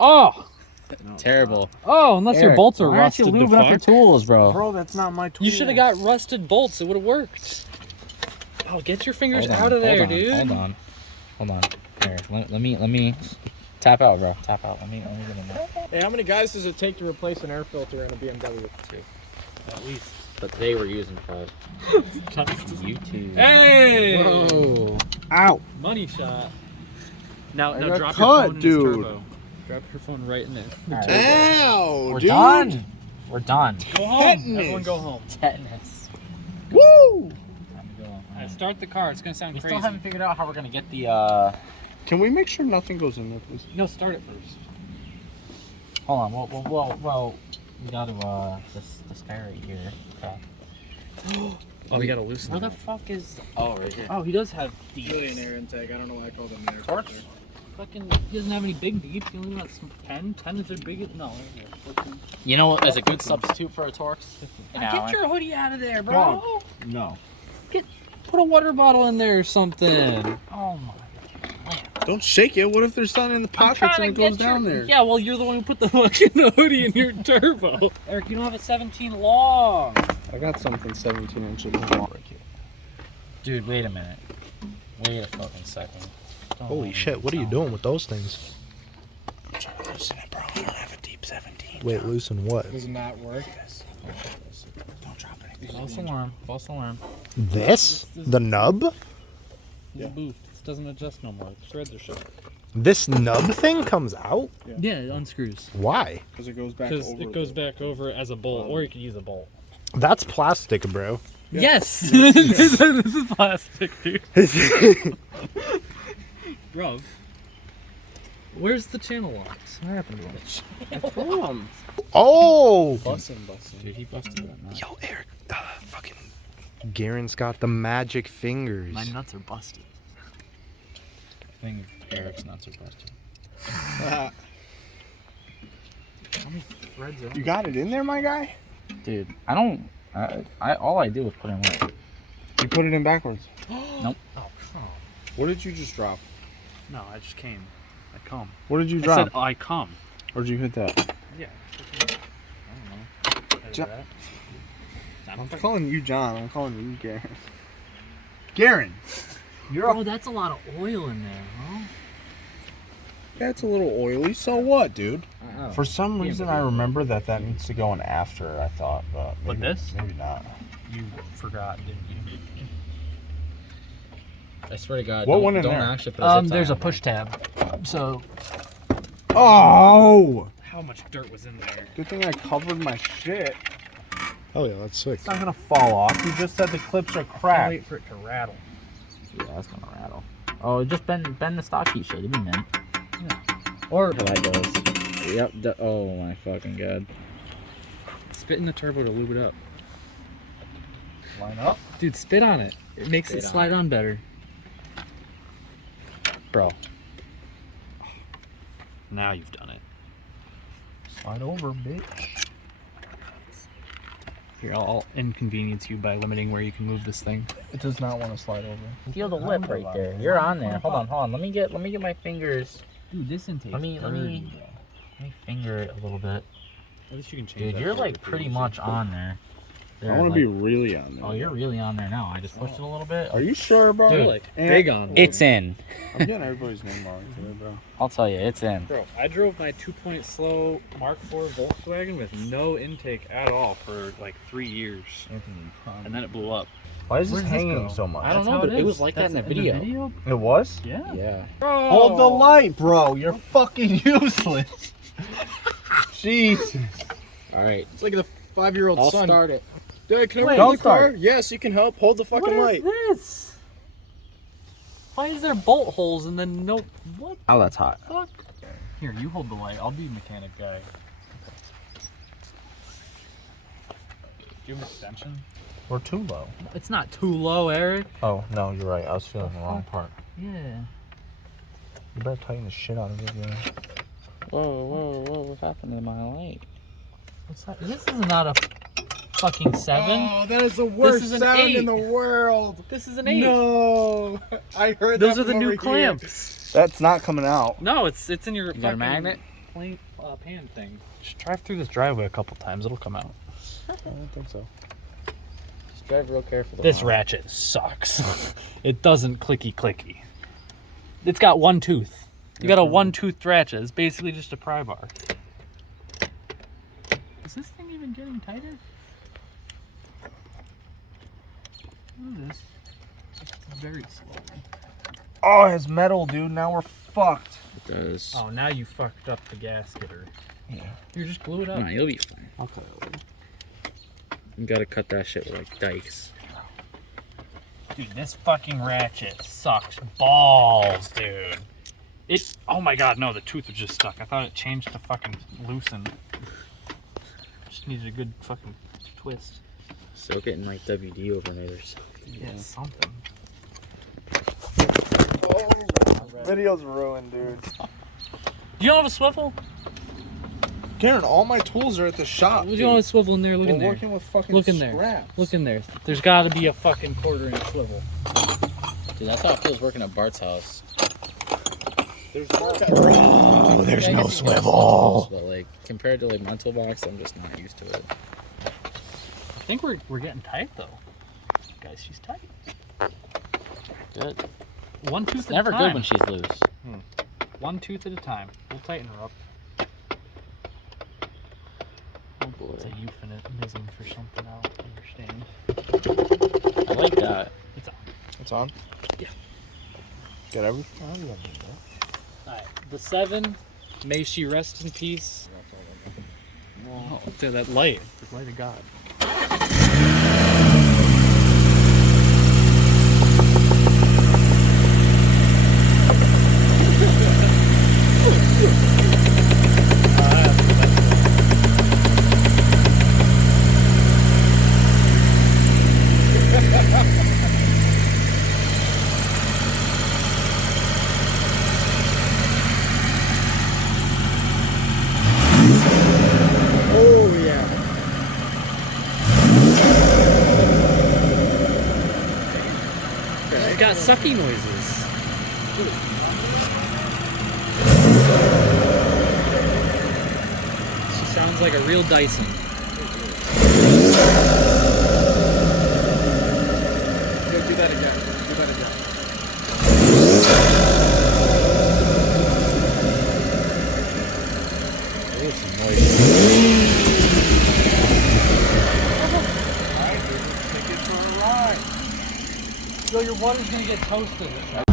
Oh! No, Terrible. Oh, unless your bolts are why aren't you rusted. lubing up your tools, bro? Bro, that's not my tool. You should have got rusted bolts. It would have worked. Oh, get your fingers out of there, dude. Hold on. Here, let me tap out, bro. Tap out. Let me get in there. Hey, how many guys does it take to replace an air filter in a BMW? 2. At least. But today we're using 5. YouTube. Hey! Whoa. Ow. Money shot. Now got drop cut, your phone in dude. this turbo. Drop your phone right in there. Right. Ow, We're dude. done. We're done. Go home. Tetanus. Everyone go home. Tetanus. Woo! Time to go. Alright, start the car. It's gonna sound We crazy. still haven't figured out how we're gonna get the. Can we make sure nothing goes in there, please? No, start it first. Hold on. Well. We gotta this guy right here. Okay. Oh, we gotta loosen Where it. the fuck is? Oh, right here. Oh, he does have Really an deeps. air intake. I don't know why I called them an air Torch? filter. Fucking, he doesn't have any big deeps. He only got some 10. 10 is the biggest. No, right here. 14. You know what is a good substitute for a Torx? Get your hoodie out of there, bro. Dog. No. Put a water bottle in there or something. Oh my. Don't shake it. What if there's something in the pockets and it goes down there? Yeah, well, you're the one who put the fucking hoodie in your turbo. Eric, you don't have a 17 long. I got something 17 inches long. Dude, wait a minute. Wait a fucking second. Holy shit, what are you doing with those things? I'm trying to loosen it, bro. I don't have a deep 17. Wait, loosen what? Does it not work? Don't drop anything. False alarm. False alarm. This? The nub? Yeah. Booth. It doesn't adjust no more. The threads are shut. This nub thing comes out? Yeah, it unscrews. Why? Because it goes back Because over. it goes back over as a bolt, or you could use a bolt. That's plastic, bro. Yeah. Yes! This is plastic, dude. Bro. Where's the channel locks? What happened to it? From. Oh! Bussin'. Dude, he busted that nut. Yo, Eric, fucking Garen's got the magic fingers. My nuts are busted. I think Eric's nuts are busted. How many threads are on You got it in there, my guy? Dude, I don't. All I do is put in work. You put it in backwards. Nope. Oh, What did you just drop? no, I just came. I come. What did you I drop? said I come. Or did you hit that? Yeah. I don't know. Jo- I'm I'm calling you John. I'm calling you Garen. Garen! You're Oh, that's a lot of oil in there, huh? Yeah, it's a little oily. So what, dude? Oh. For some reason, I remember that needs to go in after, I thought, but With maybe, this? maybe not. You forgot, didn't you? I swear to God, What don't, went in don't there? actually put a zip tie There's a on push tab. So, Oh! how much dirt was in there? Good thing I covered my shit. Oh yeah, that's sick. It's not gonna fall off. You just said the clips are Can't cracked. wait for it to rattle. there. Yeah, that's gonna rattle. Oh, just bend the stock heat shit. It'd be mint. Or How that goes. Yep. Oh my fucking God. spit in the turbo to lube it up. Line up. Dude, spit on it. It makes Spit it on slide on better. Bro. Now you've done it. Slide over, bitch. Here, I'll inconvenience you by limiting where you can move this thing. It does not want to slide over. Feel the lip right there. You're on there. Hold on. Let me get my fingers. Dude, this intake. Let me finger it a little bit. At least you can change Dude, that you're for like the pretty easy. much on there. I want to be really on there. Oh, you're really on there now. I just pushed it a little bit. Are you sure, bro? You're like And- big on. It's in. I'm getting everybody's name wrong today, bro. I'll tell you, it's in. Bro, I drove my 2-point slow Mark IV Volkswagen with no intake at all for like 3 years. And then it blew up. Why is Where this does this hanging go? so much? I don't That's know, how but it was is. like that That's in the video. It was? Yeah. Yeah. Hold the light, bro. You're fucking useless. Jesus. All right. It's like the 5-year-old I'll son. start it. Dad, can I Wait, hold don't the car? start. Yes, you can help. Hold the fucking What light. is this? Why is there bolt holes and then no? What Oh, that's hot. the fuck? Here, you hold the light. I'll be mechanic guy. Do you have an extension? We're too low. It's not too low, Eric. Oh, no, you're right. I was feeling the wrong part. Yeah. You better tighten the shit out of it, man. Whoa! What happened to my light? What's that? This is not a fucking 7. Oh, that is the worst is an sound 8. in the world. This is an 8. No, I heard Those that are the from new over here. clamps. That's not coming out. No, it's in your. You got a magnet? pan thing. Just drive through this driveway a couple times. It'll come out. I don't think so. Just drive real careful. This ratchet sucks. It doesn't clicky. It's got one tooth. You got a one-toothed ratchet. It's basically just a pry bar. Is this thing even getting tighter? Look at this. Just very slowly. Oh, it's metal, dude. Now we're fucked. It does. Oh, now you fucked up the gasket. Yeah. You just glue it up. No, you'll be fine. I'll cut it over. You gotta cut that shit with like dikes. Dude, this fucking ratchet sucks balls, dude. Oh my god, no, the tooth was just stuck. I thought it changed to fucking loosen. Just needed a good fucking twist. Soak it in like WD overnight or something. Yeah, something. Video's ruined, dude. You don't have a swivel? Karen, all my tools are at the shop. You don't have a swivel in there? Look in We're there. working with fucking Look in there. scraps. Look in there. There's gotta be a fucking quarter-inch swivel. Dude, that's how it feels working at Bart's house. There's no Oh, there's no swivel. But like compared to like my toolbox, I'm just not used to it. I think we're getting tight though. Guys, she's tight. Good. One tooth It's at never a time. good when she's loose. One tooth at a time. We'll tighten her up. Oh boy. It's a euphemism for something I don't understand. I like that. It's on. It's on? Yeah. Got everything? Alright, the 7, may she rest in peace. Oh, dude, that light. The light of God. Oh, yeah. It's got sucky noises. She sounds like a real Dyson. Go do that again. Do that again. Ooh, some noise. Alright, dude, let's take it for a ride. So your water's gonna get toasted.